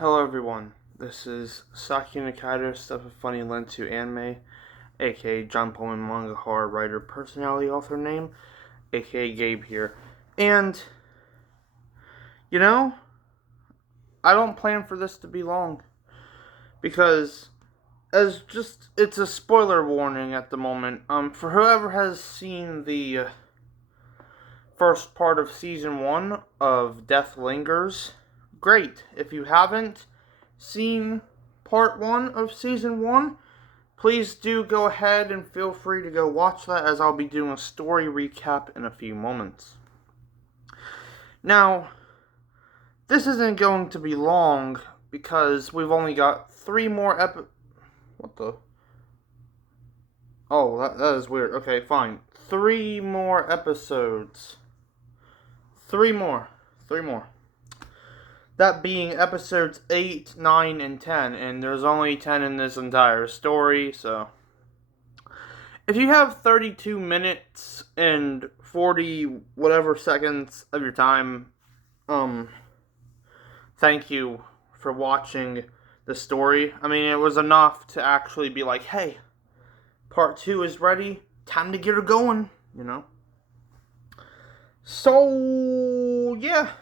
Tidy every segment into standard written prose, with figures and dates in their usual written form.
Hello everyone, this is Saki Nakaido, Stuff of Funny Lent to Anime, aka John Pullman manga horror writer, personality, author name, aka Gabe here. And, you know, I don't plan for this to be long, because it's a spoiler warning at the moment. For whoever has seen the first part of Season 1 of Death Lingers, great. If you haven't seen Part 1 of Season 1, please do go ahead and feel free to go watch that, as I'll be doing a story recap in a few moments. Now, this isn't going to be long, because we've only got 3 more What the? Oh, that is weird. Okay, fine. 3 more episodes. 3 more. That being episodes 8, 9, and 10. And there's only 10 in this entire story, so if you have 32 minutes and 40 whatever seconds of your time, thank you for watching the story. I mean, it was enough to actually be like, hey, part 2 is ready, time to get her going, you know? So, yeah.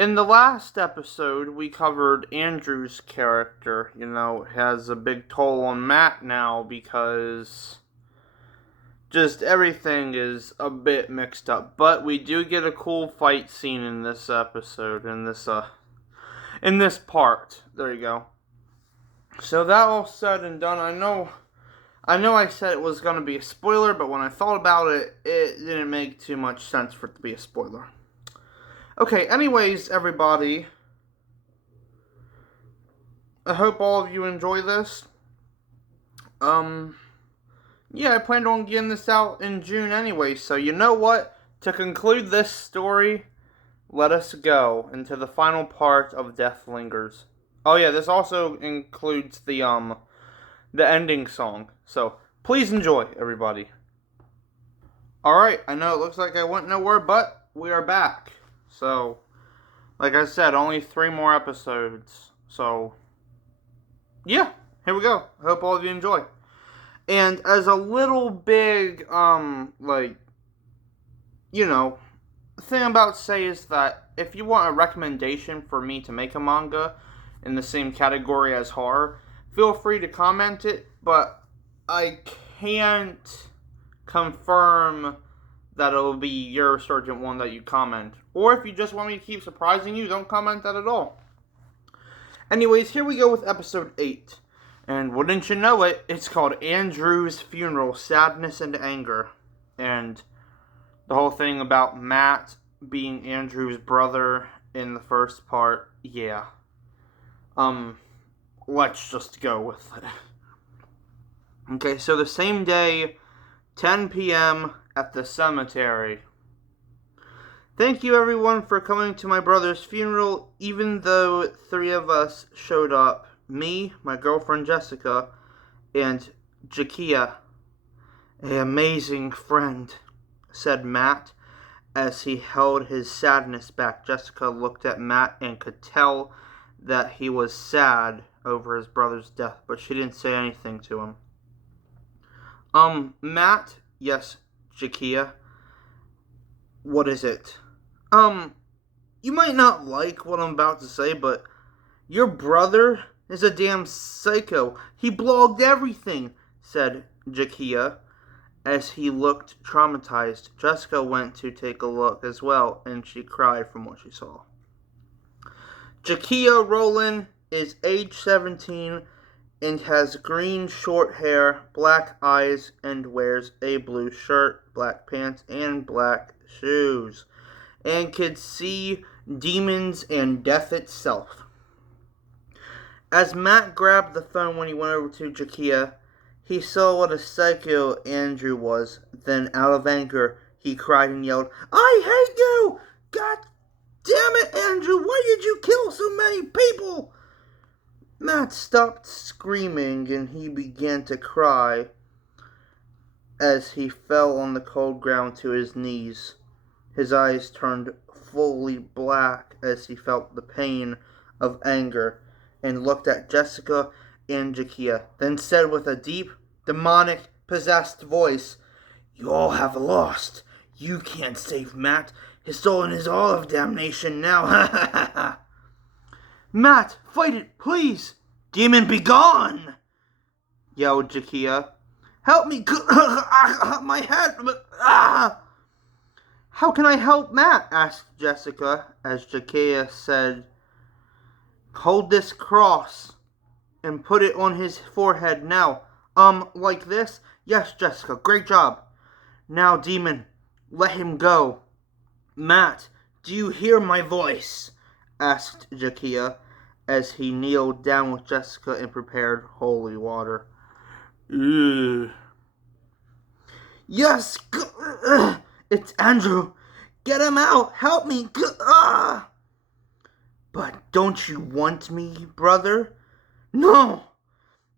In the last episode, we covered Andrew's character. You know, it has a big toll on Matt now, because just everything is a bit mixed up. But we do get a cool fight scene in this episode, in this part. There you go. So that all said and done, I know I said it was going to be a spoiler, but when I thought about it, it didn't make too much sense for it to be a spoiler. Okay, anyways, everybody, I hope all of you enjoy this. Yeah, I planned on getting this out in June anyway, so you know what? To conclude this story, let us go into the final part of Death Lingers. Oh yeah, this also includes the ending song, so please enjoy, everybody. Alright, I know it looks like I went nowhere, but we are back. So, like I said, only 3 more episodes. So, yeah, here we go. I hope all of you enjoy. And as a little big, thing I'm about to say is that if you want a recommendation for me to make a manga in the same category as horror, feel free to comment it, but I can't confirm that it'll be your certain one that you comment. Or if you just want me to keep surprising you, don't comment that at all. Anyways, here we go with episode 8. And wouldn't you know it, it's called Andrew's Funeral, Sadness and Anger. And the whole thing about Matt being Andrew's brother in the first part, yeah. Let's just go with it. Okay, so the same day, 10 p.m., at the cemetery. Thank you everyone for coming to my brother's funeral, even though 3 of us showed up. Me, my girlfriend Jessica, and Jakia, an amazing friend, said Matt as he held his sadness back. Jessica looked at Matt and could tell that he was sad over his brother's death, but she didn't say anything to him. Matt, yes, Jakia, what is it? You might not like what I'm about to say, but your brother is a damn psycho. He blogged everything, said Jakia, as he looked traumatized. Jessica went to take a look as well, and she cried from what she saw. Jakia Rowland is age 17 and has green short hair, black eyes, and wears a blue shirt, black pants, and black shoes, and could see demons and death itself. As Matt grabbed the phone when he went over to Jakia, he saw what a psycho Andrew was. Then, out of anger, he cried and yelled, "I hate you! God damn it, Andrew! Why did you kill so many people?" Matt stopped screaming and he began to cry as he fell on the cold ground to his knees. His eyes turned fully black as he felt the pain of anger and looked at Jessica and Jakia, then said with a deep, demonic, possessed voice, "You all have lost. You can't save Matt. His soul is all of damnation now. Ha ha ha ha. Matt, fight it, please. Demon, be gone!" yelled Jakia. "Help me! My head! How can I help Matt?" asked Jessica, as Jakia said, "Hold this cross and put it on his forehead now. Like this? Yes, Jessica, great job. Now, demon, let him go." "Matt, do you hear my voice?" asked Jakia, as he kneeled down with Jessica and prepared holy water. "Ugh." "Yes, it's Andrew. Get him out. Help me. But don't you want me, brother?" "No.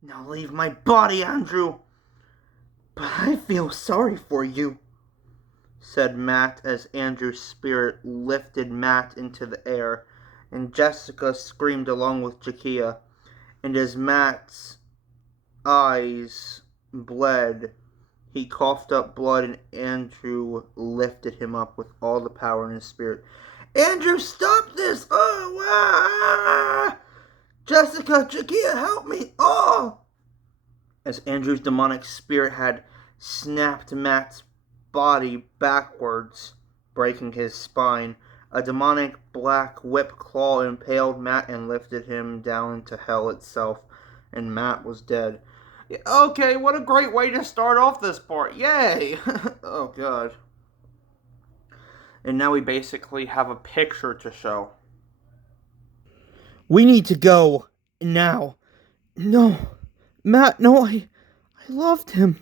Now leave my body, Andrew." "But I feel sorry for you," said Matt, as Andrew's spirit lifted Matt into the air, and Jessica screamed along with Jakia, and as Matt's eyes bled, he coughed up blood, and Andrew lifted him up with all the power in his spirit. "Andrew, stop this! Oh, ah! Jessica, Jakia, help me! Oh!" As Andrew's demonic spirit had snapped Matt's body backwards, breaking his spine, a demonic black whip claw impaled Matt and lifted him down into hell itself, and Matt was dead. Okay, what a great way to start off this part. Yay! Oh, God. And now we basically have a picture to show. "We need to go now." "No, Matt, no, I loved him."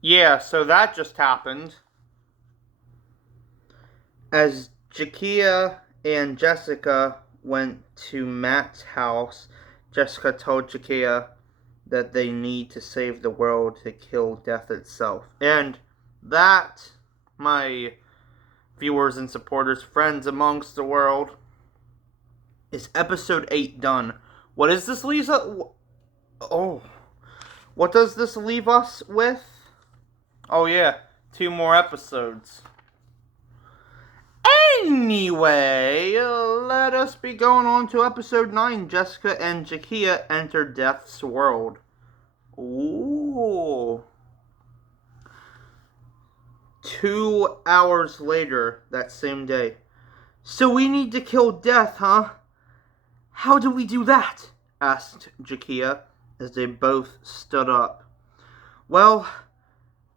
Yeah, so that just happened. As Jakia and Jessica went to Matt's house, Jessica told Jakia that they need to save the world to kill death itself. And that, my viewers and supporters, friends amongst the world, is episode 8 done. What is this, Lisa? Oh. What does this leave us with? Oh yeah, 2 more episodes. Anyway, let us be going on to episode 9. Jessica and Jakia enter Death's world. Ooh. 2 hours later, that same day. "So we need to kill Death, huh? How do we do that?" asked Jakia, as they both stood up. "Well,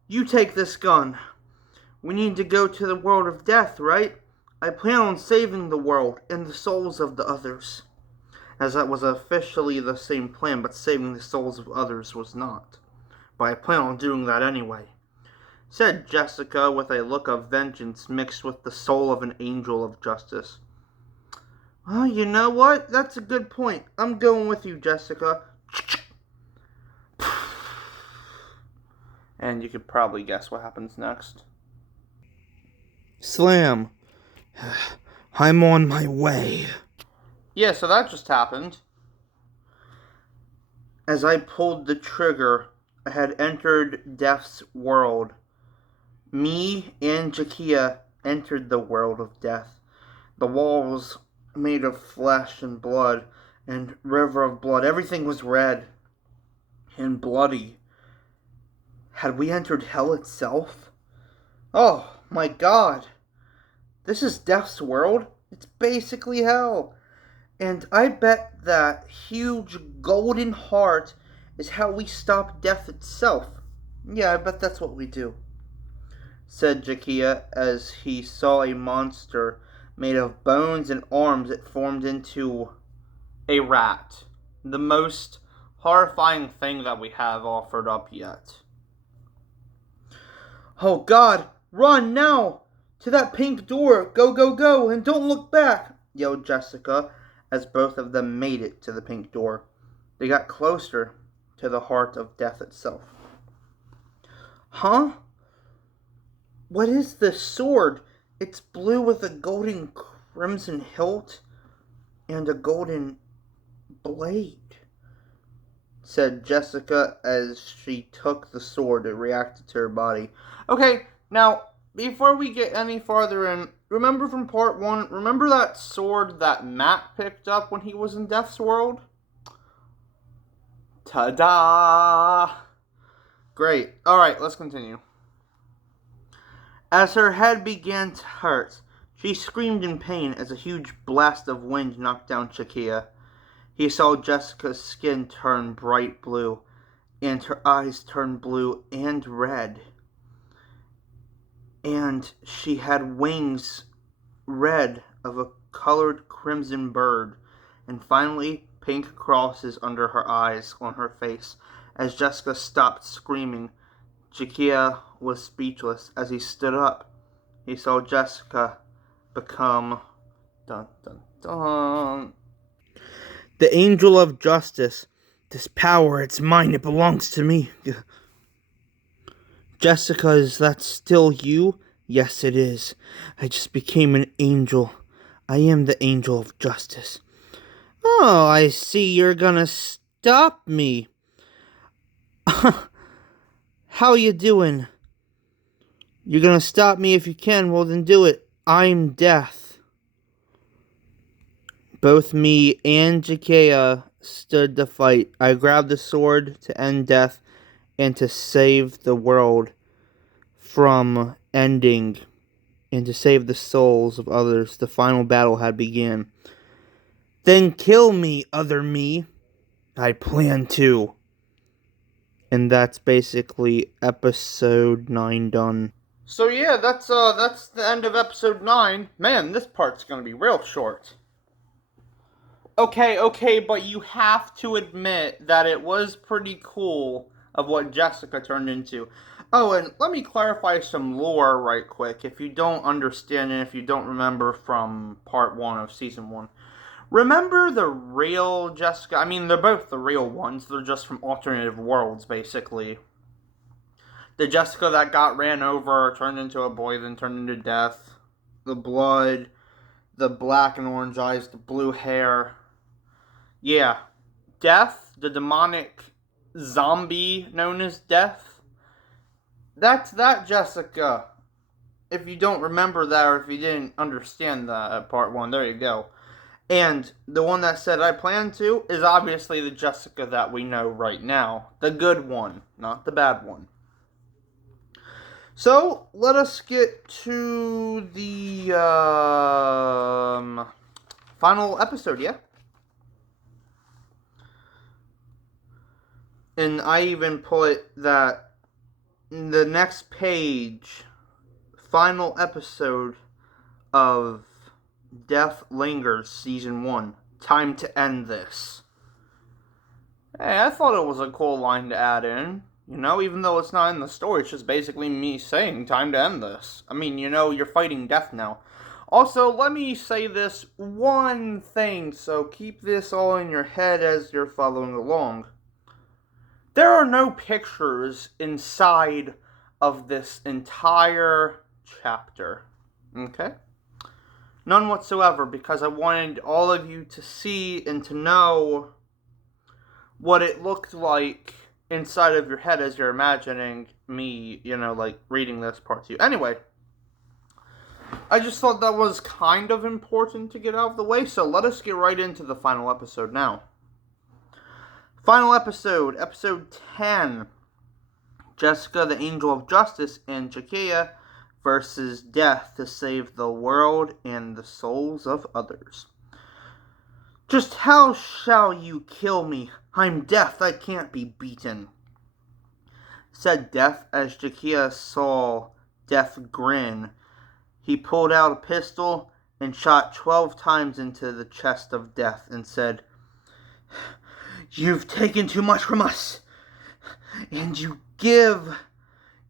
you take this gun. We need to go to the world of death, right? I plan on saving the world and the souls of the others." As that was officially the same plan, but saving the souls of others was not. "But I plan on doing that anyway," said Jessica with a look of vengeance mixed with the soul of an angel of justice. "Well, you know what? That's a good point. I'm going with you, Jessica." And you could probably guess what happens next. Slam. "I'm on my way." Yeah, so that just happened. As I pulled the trigger, I had entered Death's world. Me and Jakia entered the world of death. The walls made of flesh and blood, and river of blood. Everything was red and bloody. Had we entered hell itself? Oh my God. This is Death's world. It's basically hell. And I bet that huge golden heart is how we stop death itself. Yeah, I bet that's what we do, said Jakia, as he saw a monster made of bones and arms that formed into a rat. The most horrifying thing that we have offered up yet. "Oh God, run now! To that pink door! Go, go, go, and don't look back!" yelled Jessica, as both of them made it to the pink door. They got closer to the heart of death itself. "Huh? What is this sword? It's blue with a golden crimson hilt." and a golden blade, said Jessica as she took the sword. It reacted to her body. Okay, now, before we get any farther in, remember from part 1, remember that sword that Matt picked up when he was in Death's world? Ta-da! Great. Alright, let's continue. As her head began to hurt, she screamed in pain as a huge blast of wind knocked down Shakia. He saw Jessica's skin turn bright blue, and her eyes turn blue and red. And she had wings red of a colored crimson bird, and finally pink crosses under her eyes on her face. As Jessica stopped screaming, Shakia was speechless. As he stood up, he saw Jessica become dun dun dun the angel of justice. This power, it's mine, it belongs to me. Jessica, is that still you? Yes, it is. I just became an angel. I am the angel of justice. Oh, I see you're gonna stop me. How you doing? You're gonna stop me if you can, well then do it. I'm Death. Both me and Jakea stood to fight. I grabbed the sword to end death and to save the world from ending and to save the souls of others. The final battle had begun. Then kill me, other me. I plan to. And that's basically episode 9 done. So yeah, that's the end of episode 9. Man, this part's gonna be real short. Okay, but you have to admit that it was pretty cool of what Jessica turned into. Oh, and let me clarify some lore right quick, if you don't understand and if you don't remember from part 1 of season 1. Remember the real Jessica? I mean, they're both the real ones, they're just from alternative worlds, basically. The Jessica that got ran over, turned into a boy, then turned into Death. The blood, the black and orange eyes, the blue hair. Yeah, Death, the demonic zombie known as Death. That's that Jessica. If you don't remember that, or if you didn't understand that at part 1, there you go. And the one that said I plan to is obviously the Jessica that we know right now. The good one, not the bad one. So, let us get to the final episode, yeah? And I even put that the next page, final episode of Death Linger Season 1. Time to end this. Hey, I thought it was a cool line to add in. You know, even though it's not in the story, it's just basically me saying, time to end this. I mean, you know, you're fighting death now. Also, let me say this one thing, so keep this all in your head as you're following along. There are no pictures inside of this entire chapter. Okay? None whatsoever, because I wanted all of you to see and to know what it looked like inside of your head as you're imagining me, you know, like, reading this part to you. Anyway, I just thought that was kind of important to get out of the way, so let us get right into the final episode now. Final episode, episode 10. Jessica, the Angel of Justice, and Jakea versus Death to save the world and the souls of others. Just how shall you kill me? I'm Death, I can't be beaten, said Death as Jakea saw Death grin. He pulled out a pistol and shot 12 times into the chest of Death and said, You've taken too much from us, and you give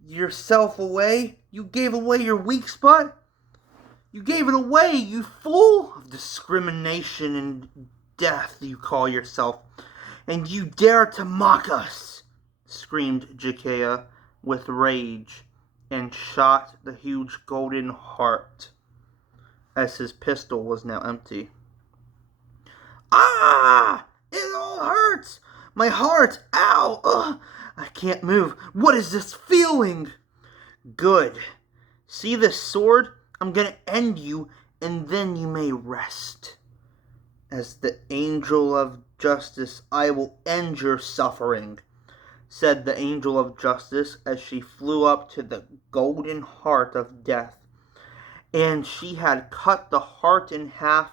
yourself away? You gave away your weak spot? You gave it away, you fool! Of discrimination and death you call yourself, and you dare to mock us! Screamed Jakea with rage, and shot the huge golden heart as his pistol was now empty. Ah! It all hurts! My heart! Ow! Ugh! I can't move. What is this feeling? Good. See this sword? I'm gonna end you, and then you may rest. As the angel of justice, I will end your suffering, said the angel of justice as she flew up to the golden heart of death. And she had cut the heart in half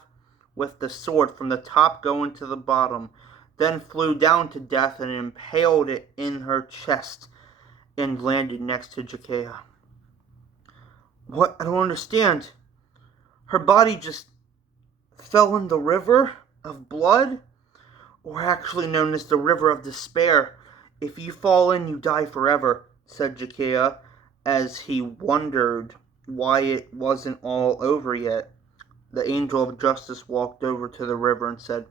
with the sword from the top going to the bottom, then flew down to death and impaled it in her chest and landed next to Jakea. What? I don't understand. Her body just fell in the river of blood, or actually known as the river of despair. If you fall in, you die forever, said Jakea, as he wondered why it wasn't all over yet. The angel of justice walked over to the river and said,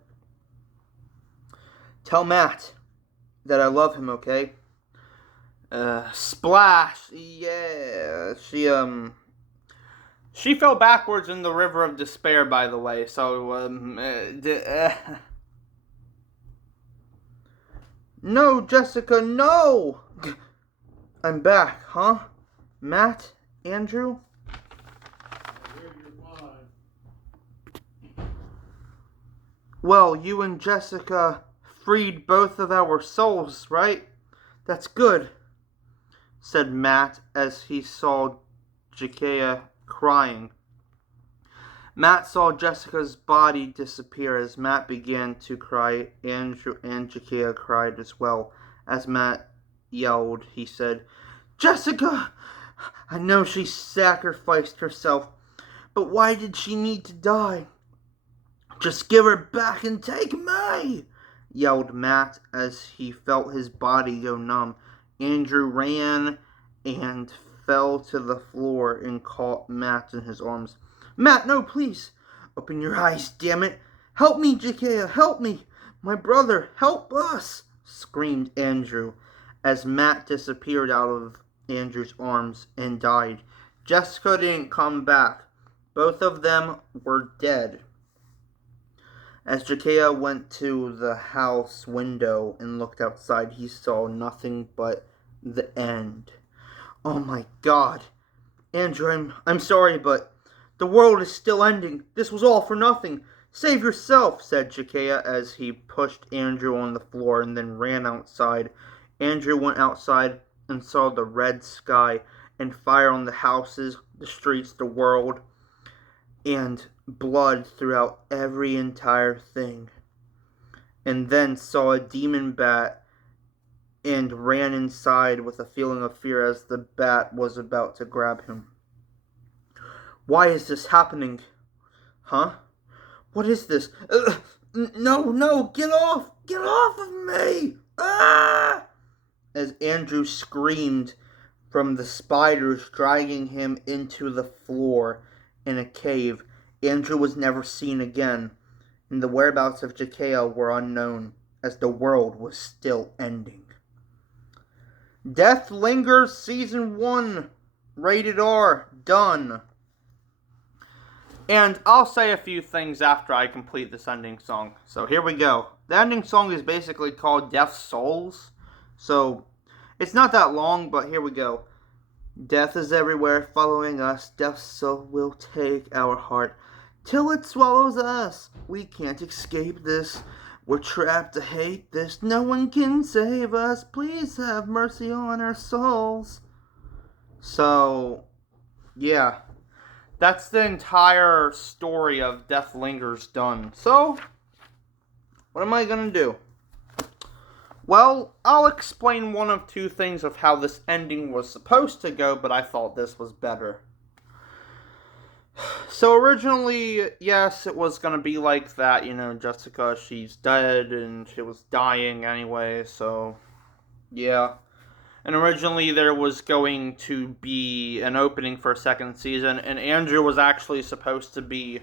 Tell Matt that I love him, okay? Splash! Yeah, she fell backwards in the river of despair, by the way, so, No, Jessica, no! I'm back, huh? Matt? Andrew? Well, you and Jessica freed both of our souls, right? That's good, said Matt as he saw Jakea crying. Matt saw Jessica's body disappear. As Matt began to cry, Andrew and Jakea cried as well. As Matt yelled, he said, Jessica! I know she sacrificed herself, but why did she need to die? Just give her back and take me! Yelled Matt as he felt his body go numb. Andrew ran and fell to the floor and caught Matt in his arms. Matt, no, please. Open your eyes, damn it. Help me, Jakea, help me. My brother, help us, screamed Andrew as Matt disappeared out of Andrew's arms and died. Jessica didn't come back. Both of them were dead. As Jakea went to the house window and looked outside, he saw nothing but the end. Oh my God. Andrew, I'm sorry, but the world is still ending. This was all for nothing. Save yourself, said Jakea as he pushed Andrew on the floor and then ran outside. Andrew went outside and saw the red sky and fire on the houses, the streets, the world, and blood throughout every entire thing. And then saw a demon bat and ran inside with a feeling of fear as the bat was about to grab him. Why is this happening? Huh? What is this? No, get off of me! Ah! As Andrew screamed from the spiders dragging him into the floor in a cave. Andrew was never seen again, and the whereabouts of Jakea were unknown, as the world was still ending. Death Linger Season 1, Rated R, done. And I'll say a few things after I complete this ending song. So here we go. The ending song is basically called Death Souls. So it's not that long, but here we go. Death is everywhere following us. Death's soul will take our heart till it swallows us. We can't escape this. We're trapped to hate this. No one can save us. Please have mercy on our souls. So, yeah. That's the entire story of Death Linger's done. So, what am I going to do? Well, I'll explain one of two things of how this ending was supposed to go, but I thought this was better. So originally, yes, it was going to be like that, Jessica, she's dead, and she was dying anyway, so, yeah. And originally there was going to be an opening for a second season, and Andrew was actually supposed to be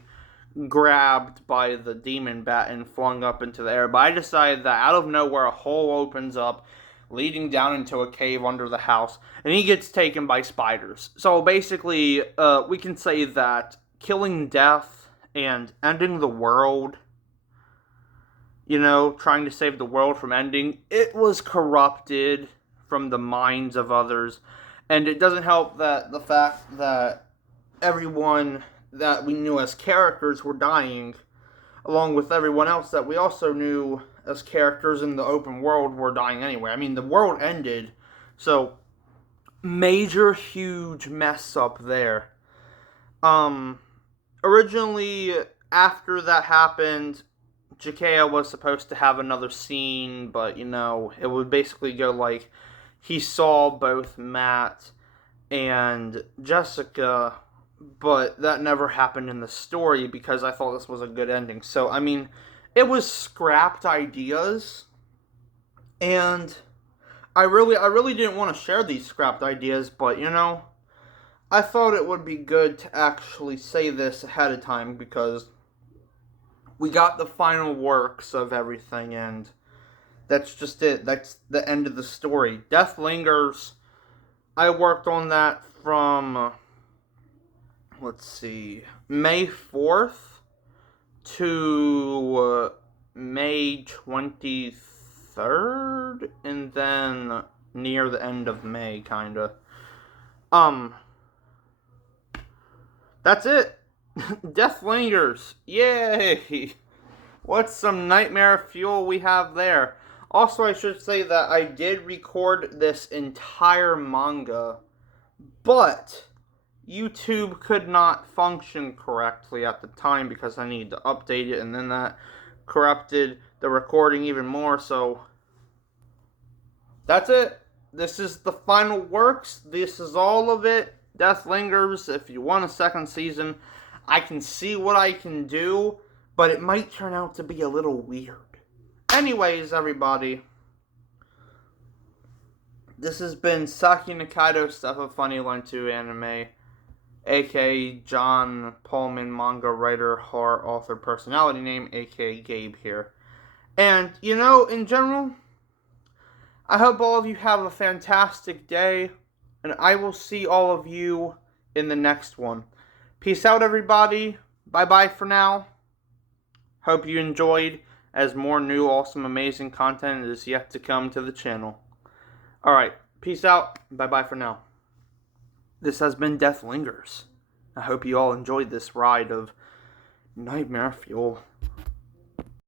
grabbed by the demon bat and flung up into the air. But I decided that out of nowhere a hole opens up, leading down into a cave under the house, and he gets taken by spiders. So basically, we can say that killing death and ending the world trying to save the world from ending. It was corrupted from the minds of others. And it doesn't help that the fact that everyone that we knew as characters were dying, along with everyone else that we also knew as characters in the open world were dying anyway. I mean, the world ended, so major, huge mess up there. Originally, after that happened, Jakea was supposed to have another scene, but, it would basically go like he saw both Matt and Jessica, but that never happened in the story because I thought this was a good ending. So, I mean, it was scrapped ideas, and I really didn't want to share these scrapped ideas, but, I thought it would be good to actually say this ahead of time because we got the final works of everything, and that's just it. That's the end of the story. Death Lingers, I worked on that from, May 4th to May 23rd, and then near the end of May, kinda. That's it. Death Lingers. Yay! What's some nightmare fuel we have there? Also, I should say that I did record this entire manga, but YouTube could not function correctly at the time because I needed to update it, and then that corrupted the recording even more, so that's it. This is the final works. This is all of it. Death Lingers. If you want a second season, I can see what I can do, but it might turn out to be a little weird. Anyways, everybody, this has been Saki Nakaido, Stuff of Funny Lento Anime, aka John Pullman, manga writer, horror author, personality name, aka Gabe here. And, in general, I hope all of you have a fantastic day, and I will see all of you in the next one. Peace out, everybody. Bye-bye for now. Hope you enjoyed, as more new, awesome, amazing content is yet to come to the channel. Alright, peace out. Bye-bye for now. This has been Death Lingers. I hope you all enjoyed this ride of nightmare fuel.